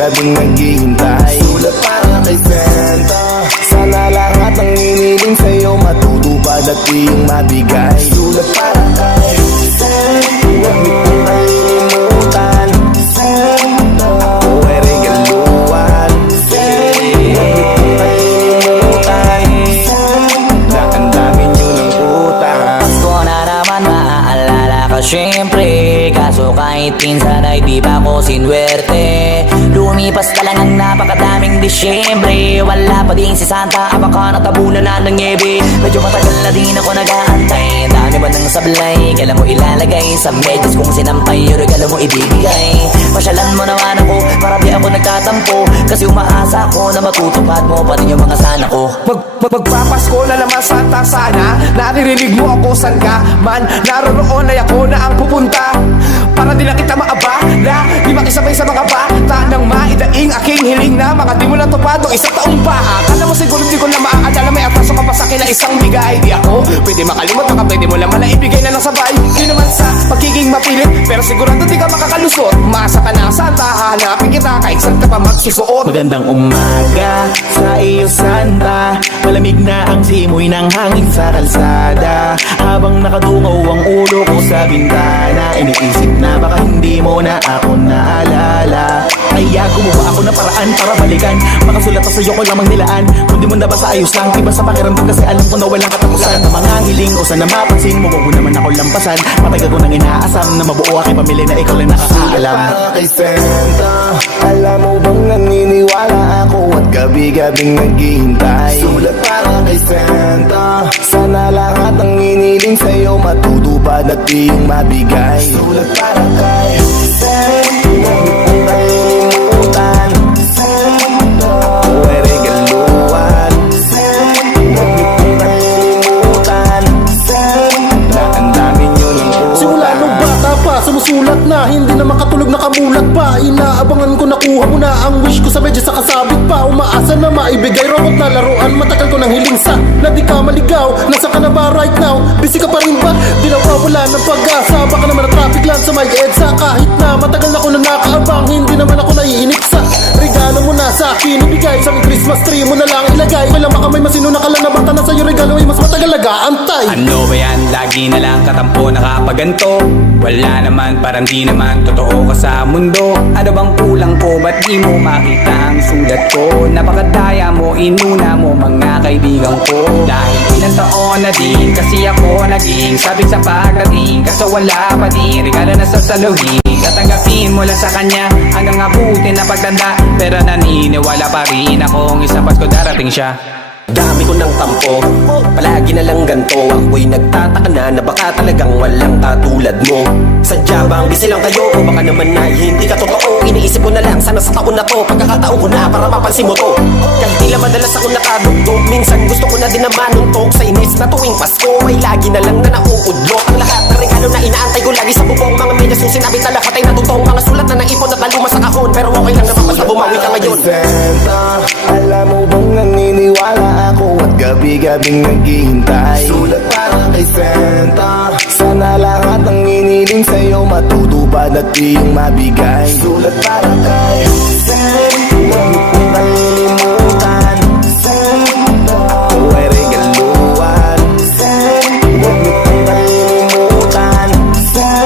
gabi-gabing naghihintay. Sulat para kay Santa, sana lahat ng hiniling sa'yo matutupad at iyong mabigay. Sulat para kay Santa, huwag mo kong kalilimutan. Santa, ako ay regaluhan. Santa, huwag mo kong kalilimutan. Santa, ang dami nyo ng utang. Pasko na naman, maaalala ka syempre. Kaso kahit pinsan ay di pa ko sinwerte. Lumipas ka lang ang napakadaming Disyembre. Wala pa din si Santa, baka natabunan na ng niebe. Medyo matagal na din ako nag-aantay. Dami ba ng sablay, kailan mo ilalagay sa medyas kung sinampay yung regalo mo ibibigay. Pasyalan mo naman ako, para di ako nagtatampo. Kasi umaasa ko na matutupad mo pati yung mga sana ko. Magpapasko na naman Santa, sana naririnig mo ako saan ka man. Naroon ay ako na ang pupunta, para di lang kita maabala, di makisabay sa mga bata nang maidaing aking hiling na mga di mo lang tupad o isang taong pa. Akala mo siguro di ko na maaalala, may atraso ka pa sa akin na isang bigay. Di ako pwede makalimot, baka pwede mo naman na ibigay na lang sabay. Di naman sa pagiging mapilit, pero sigurado di ka makakalusot. Masa ka na Santa, hanapin kita kahit saan ka pa magsusuot. Magandang umaga sa iyo Santa, malamig na ang simoy ng hangin sa kalsada. Habang nakadungaw ang ulo ko sa bintana, iniisip na baka hindi mo na ako naalala. Kaya gumawa ako ng paraan para balikan. Makasulat pa sa'yo ko lamang nilaan. Kung di mo nabasa ayos lang, iba sa pakiramdam kasi alam ko na walang katapusan. Sa mga hiling o sana mapansin mo, wag mo naman ako lampasan. Matagal ko nang inaasam na mabuo aking pamilya na ikaw lang nakakaalam. Para kay Santa, alam mo bang naniniwala ako at gabi-gabing naghihintay. Sulat para kay Santa, sana lahat ng hiniling sa'yo matutupad at iyong mabigay. Sulat para kay Santa, huwag mo kong kalilimutan. Santa, ako ay regaluhan. Santa, huwag mo kong kalilimutan. Santa, ang dami nyo ng utang. Simula nung bata pa, sumusulat na, hindi na makatulog, nakamulat pa. Inaabangan ko nakuha mo na ang wish ko sa medya sa kasabit pa. Umaasa na maibigay robot na laruan, matagal ko nang hiling sa na di ka maligaw. Nasa ka na ba right now? Busy ka pa rin ba? Di nawawala ng pag-asa, baka naman na traffic lang sa may EDSA. Kahit na matagal na ko na nakaabang, hindi naman ako naiinip sa regalo mo na sa akin ibigay. Sa may Christmas tree mo na lang ilagay. Kailang baka may masinuna ka lang na bata na sa'yo regalo ay mas matagal nag-aantay. Ano ba yan? Lagi na lang katampo nakapaganto. Wala naman, parang di naman totoo ka sa mundo. Ano bang kulang ko? Ba't di mo makita ang sulat ko? Napakadaya mo, inuna mo mga kaibigan ko. Dahil ilang taon na din kasi ako naging sabik sa pagdating. Kaso wala pa din regalo na sasaluhin. Tatanggapin mula sa kanya hanggang abutin na pagtanda. Pero naniniwala pa rin akong isang Pasko darating siya. Dami ko ng tampo, palagi na lang ganto. Ako'y nagtataka na baka talagang walang katulad mo. Sadya bang busy lang kayo o baka naman na hindi ka totoo? Iniisip ko na lang sana sa taon na to, pagkakataon ko na para mapansin mo to. Kahit tila madalas ako nakadugtog, minsan gusto ko na din naman untog. Sa inis na tuwing Pasko ay lagi na lang na nauudlot. Ang lahat ng regalo na inaantay ko lagi sa bubong. Mga medyas kung sinabit na lahat ay natutong. Mga sulat na naipon at naluma sa kahon. Pero okay lang naman basta bumawi ka ngayon. Santa, alam mo bang naniniwala ako at gabi-gabing naghihintay. Sulat para kay Santa, sana lahat ng hiniling sa'yo matutupad at iyong mabigay. Sulat para kay